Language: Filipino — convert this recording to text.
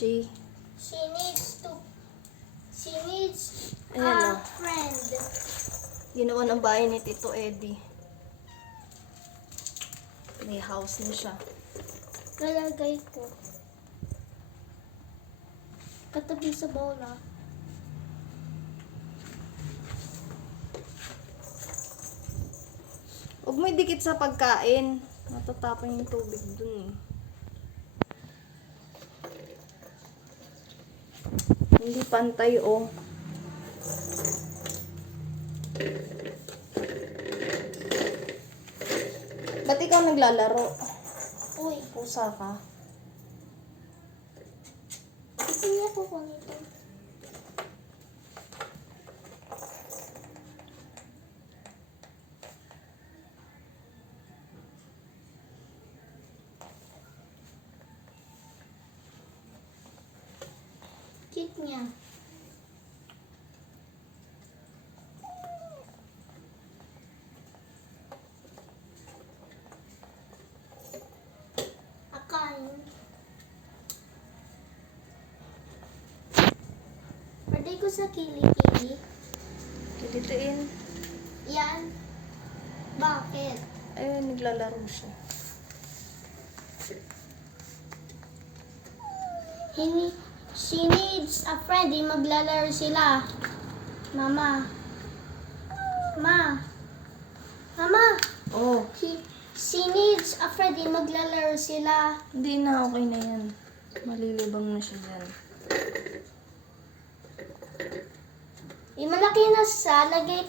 she? She needs Ayan, a friend. Ginawa ng bahay ni Tito Eddie. May house na siya. Lalagay ko. Katabi sa bola. Huwag mo idikit sa pagkain. Natatapang yung tubig dun eh. Hindi pantay oh. Ba't ikaw naglalaro? Uy, Pusa ka. ito niya po kung ito. Cute niya. Akain. Pwede ko sa kili-kili. Kilitiin. Yan. Bakit? Ayun, naglalaro siya. She needs a friend. Maglalaro sila. Mama. Mama. Oh, She needs a friend. Maglalaro sila. hindi na, okay na yan. Malilibang na siya dyan. Malaki na siya. Lagay